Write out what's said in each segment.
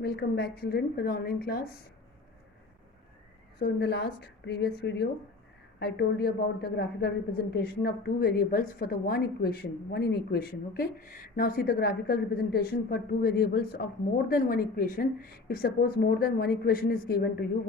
Welcome back children for the online class. So in the previous video I told you about the graphical representation of two variables for the one in equation. Okay, now see the graphical representation for two variables of more than one equation. If suppose more than one equation is given to you,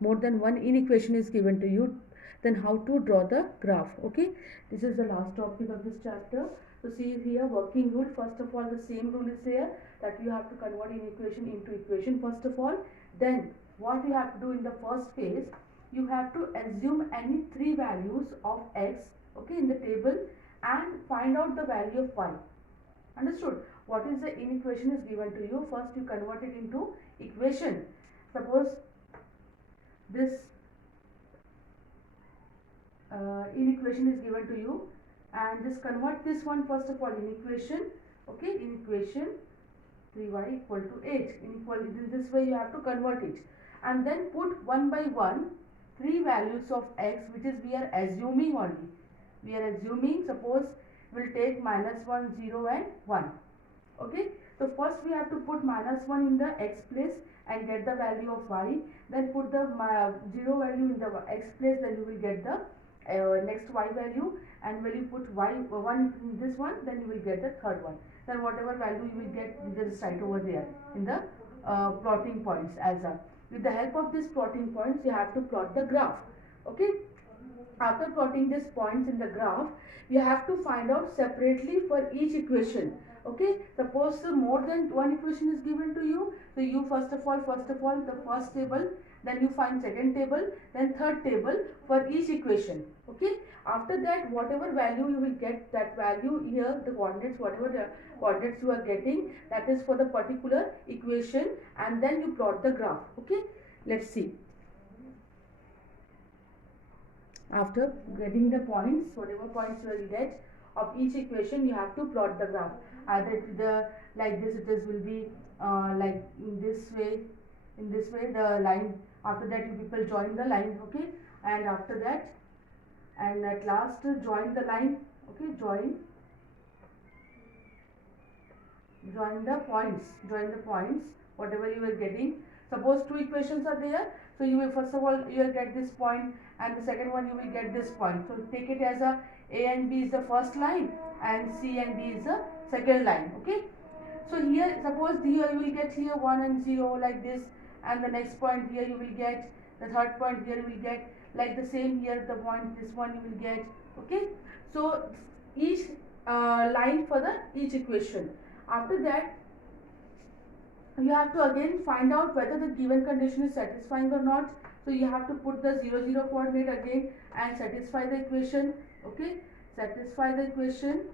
more than one inequation is given to you, then how to draw the graph. Okay, this is the last topic of this chapter. So see here, working rule. First of all, the same rule is there, that you have to convert inequation into equation first of all. Then what you have to do in the first case, you have to assume any three values of x, okay, in the table, and find out the value of y. Understood? What is the inequation is given to you, first you convert it into equation. Suppose this inequation is given to you, and just convert this one first of all in equation. Okay, in equation 3y equal to 8. In this way you have to convert it, and then put one by one three values of x, which is we are assuming only. We are assuming, suppose we'll take -1, 0 and 1. Okay, so first we have to put -1 in the x place and get the value of y. Then put the 0 value in the x place, then you will get the next y value, and when you put y 1 in this one, then you will get the third one. Then whatever value you will get, you just write over there in the plotting points as a. With the help of these plotting points, you have to plot the graph. Okay, after plotting these points in the graph, you have to find out separately for each equation. Okay, suppose more than one equation is given to you, so you first of all the first table, then you find second table, then third table for each equation. Okay, after that whatever value you will get, that value here, the coordinates, whatever the coordinates you are getting, that is for the particular equation, and then you plot the graph. Okay, let's see. After getting the points, whatever points you will get of each equation, you have to plot the graph. Either the like this, it is will be like in this way the line. After that you people join the line. Okay, and after that, and at last join the line. Okay, join the points whatever you are getting. Suppose two equations are there, so you will first of all you will get this point, and the second one you will get this point. So take it as a and b is the first line, and c and d is the second line. Okay, so here suppose here you will get here 1 and 0 like this, and the next point here you will get, the third point here you will get, like the same here the point, this one you will get. Okay, so each line for the each equation. After that, you have to again find out whether the given condition is satisfying or not. So you have to put the 0 0 coordinate again and satisfy the equation. Okay, satisfy the equation,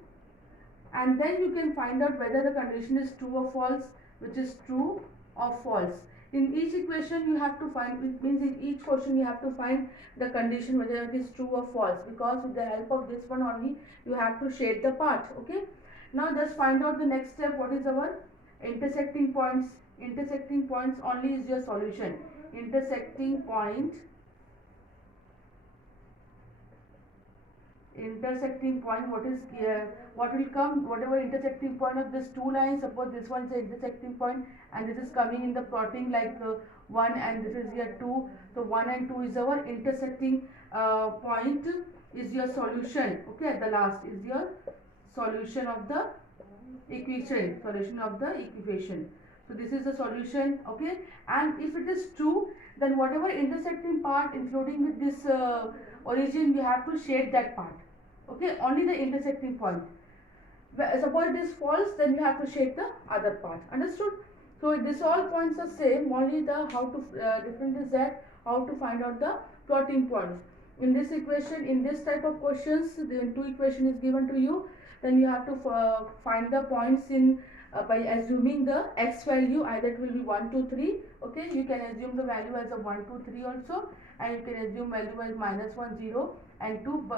and then you can find out whether the condition is true or false, which is true or false. In each equation you have to find, it means in each question you have to find the condition whether it is true or false, because with the help of this one only you have to shade the part. Okay, now just find out the next step. What is our intersecting points? Intersecting points only is your solution. Intersecting point, what is what will come, whatever intersecting point of this two lines. Suppose this one is the intersecting point, and this is coming in the plotting like 1, and this is here 2. So 1 and 2 is our intersecting point, is your solution. Okay, at the last is your solution of the equation, so this is the solution. Okay, and if it is true, then whatever intersecting part including with this origin, you have to shade that part. Okay, only the intersecting point. Suppose it is false, then you have to shade the other part. Understood? So this all points are same, only the how to different is that how to find out the plotting points. In this equation, in this type of questions, the two equation is given to you, then you have to find the points in by assuming the x value, either it will be 1 2 3. Okay, you can assume the value as a 1 2 3 also, and you can assume value as -1 0 and 2,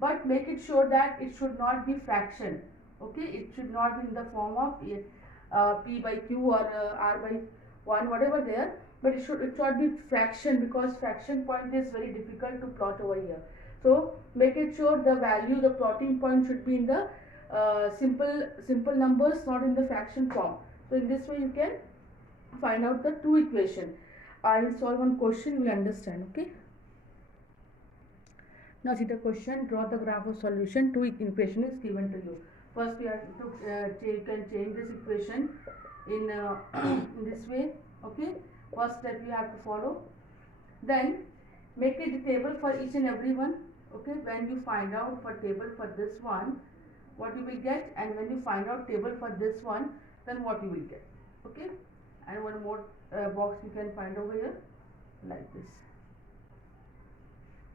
but make it sure that it should not be fraction. Okay, it should not be in the form of p by q or r by 1, whatever there, but it should be fraction, because fraction point is very difficult to plot over here. So make it sure the value, the plotting point should be in the simple numbers, not in the fraction form. So in this way you can find out the two equation. I will solve one question, you will understand. Okay. Now see the question. Draw the graph of solution. Two equation is given to you. First we have to you can change this equation in, in this way. Okay. First step you have to follow. Then make a table for each and every one. Okay. When you find out for table for this one, what you will get, and when you find out table for this one, then what you will get. Okay. And one more box you can find over here like this.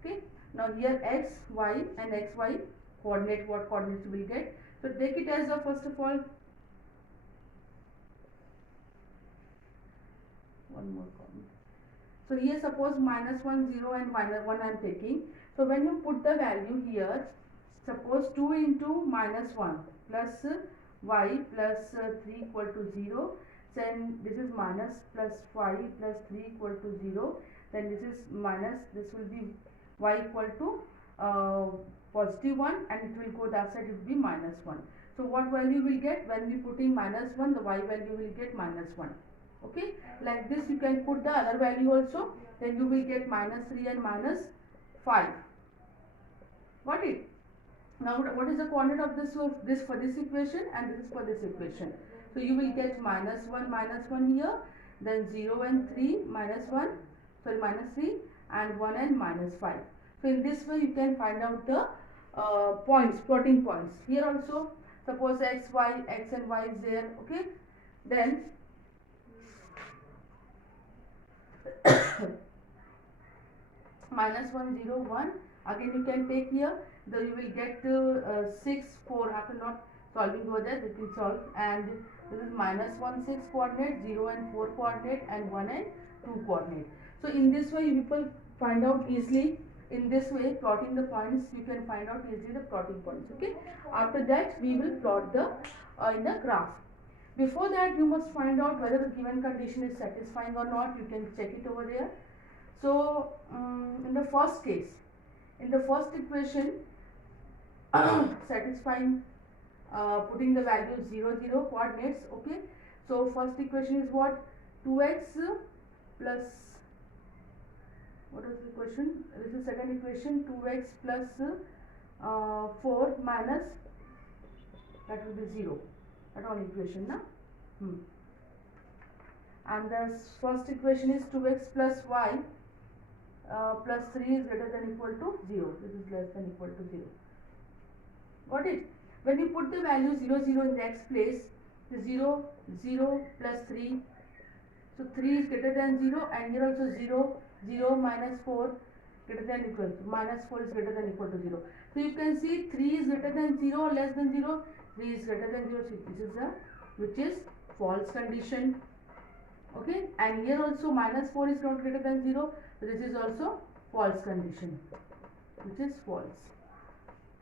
Okay. Now here x, y and x, y coordinate, what coordinates you will get. So take it as a, first of all, one more column. So here suppose minus 1, 0 and minus 1 I am taking. So when you put the value here, suppose 2 into minus 1 plus y plus 3 equal to 0. Then this is minus plus 5 plus 3 equal to 0. Then this is minus, this will be y equal to positive 1, and it will go that side, it will be minus 1. So what value will get? When we putting minus 1, the y value will get minus 1. Okay, like this you can put the other value also, then you will get minus 3 and minus 5. Got it? Now what is the coordinate of this for this equation, and this is for this equation. So you will get minus 1 here, then 0 and 3 minus 1, sorry minus 3, and 1 and minus 5. So in this way you can find out the points, plotting points. Here also suppose x and y is there. Okay, then minus 1, 0, 1. Again you can take here, then you will get 6, 4. After not solving over there, this will solve. And this is minus 1, 6 coordinate, 0 and 4 coordinate, and 1 and 2 coordinate. So in this way people find out easily. In this way, plotting the points, you can find out easily the plotting points. Okay. After that, we will plot the in the graph. Before that, you must find out whether the given condition is satisfying or not. You can check it over there. So in the first case, in the first equation, satisfying, putting the value 0, 0 coordinates. Okay. So first equation is what? 2x plus, what is the equation? This is second equation, 2x plus 4 minus, that will be 0. That one equation, na? And the first equation is 2x plus y plus 3 is greater than equal to 0. This is less than equal to 0. Got it? When you put the value 0, 0 in the x place, the 0, 0 plus 3. So 3 is greater than 0, and here also 0, 0 minus 4 greater than equal to, minus 4 is greater than equal to 0. So you can see 3 is greater than 0 or less than 0, 3 is greater than 0. So this is the, which is false condition. Okay, and here also minus 4 is not greater than 0. So this is also false condition, which is false.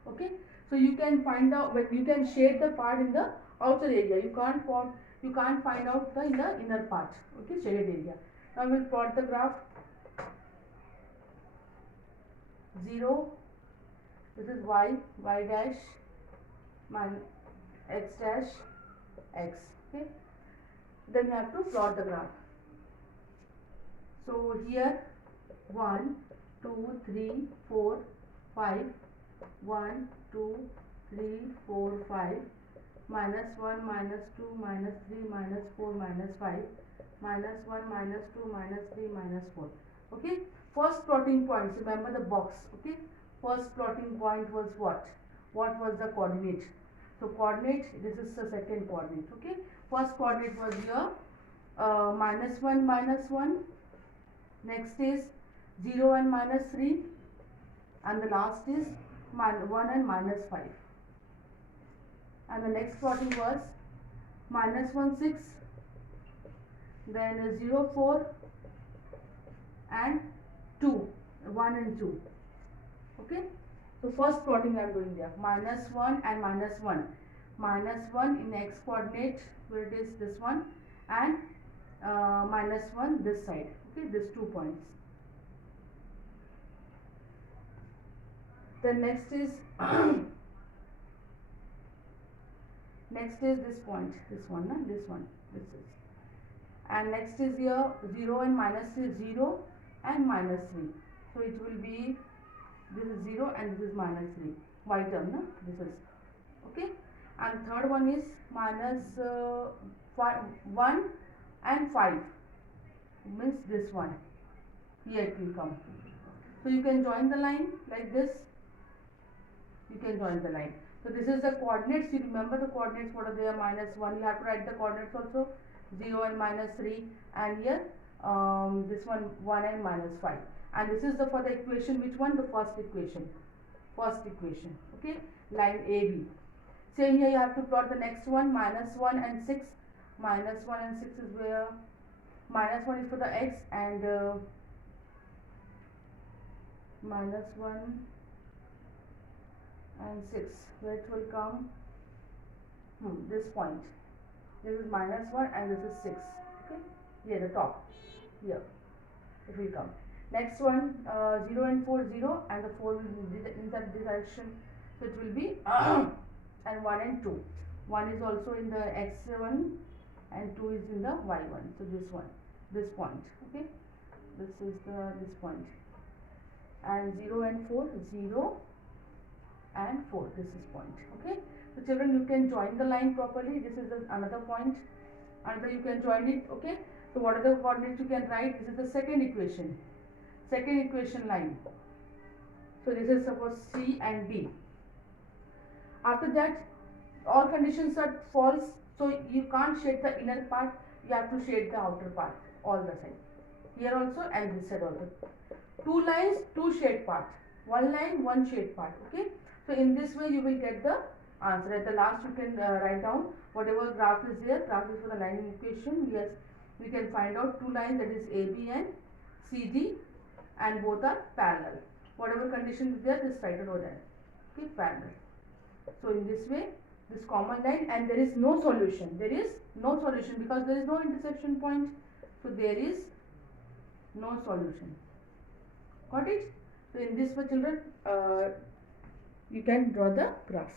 Okay, so you can find out, when you can shade the part in the outer area. You can't find out the in the inner part. Okay, shaded area. Now we'll plot the graph. 0, this is y dash minus x dash x. Okay, then you have to plot the graph. So here 1, 2, 3, 4, 5, 1, 2, 3, 4, 5, minus 1, minus 2, minus 3, minus 4, minus 5, minus 1, minus 2, minus 3, minus 4. Okay, first plotting points, remember the box. Okay, first plotting point was what? What was the coordinate? So coordinate, this is the second coordinate. Okay, first coordinate was here minus 1, minus 1. Next is 0 and minus 3, and the last is 1 and minus 5. And the next plotting was minus 1, 6, then 0, 4, and 2, 1 and 2. Okay, so first plotting I am doing there, minus 1 and minus 1. Minus 1 in x coordinate, where it is this one, and minus 1 this side. Okay, these 2 points. Then next is next is this point, this one, this is, and next is here 0 and minus 3, 0 and minus 3. So it will be, this is 0 and this is minus 3, y term, no? This is, okay. And third one is minus 1 and 5, means this one, here it will come. So you can join the line like this, you can join the line. So this is the coordinates, you remember the coordinates, what are there, minus 1, you have to write the coordinates also, 0 and minus 3, and here this one 1 and minus 5. And this is the for the equation, which one, the first equation, okay, line AB. Same here, you have to plot the next one, minus 1 and 6, minus 1 and 6 is where, minus 1 is for the x, and minus 1 and 6, where it will come, this point, this is minus 1 and this is 6, okay, here the top, here it will come. Next one, 0 and 4, 0, and the 4 will be in that direction, so it will be and 1 and 2, 1 is also in the x1 and 2 is in the y1, so this one, this point, okay, this is this point, and 0 and 4, 0 and 4, this is point, okay. So children, you can join the line properly, this is another point, another you can join it, okay. So what are the coordinates you can write, this is the second equation line. So this is suppose C and D. After that, all conditions are false, so you can't shade the inner part, you have to shade the outer part all the side, here also and this side also. 2 lines, 2 shade part, 1 line, 1 shade part, okay. So in this way you will get the answer. At the last you can write down whatever graph is there, graph is for the line equation. Yes, we can find out 2 lines, that is AB and CD, and both are parallel. Whatever condition is there, this write it over there, okay, parallel. So in this way, this common line, and there is no solution, because there is no intersection point, so there is no solution. Got it? So in this way children, you can draw the graph.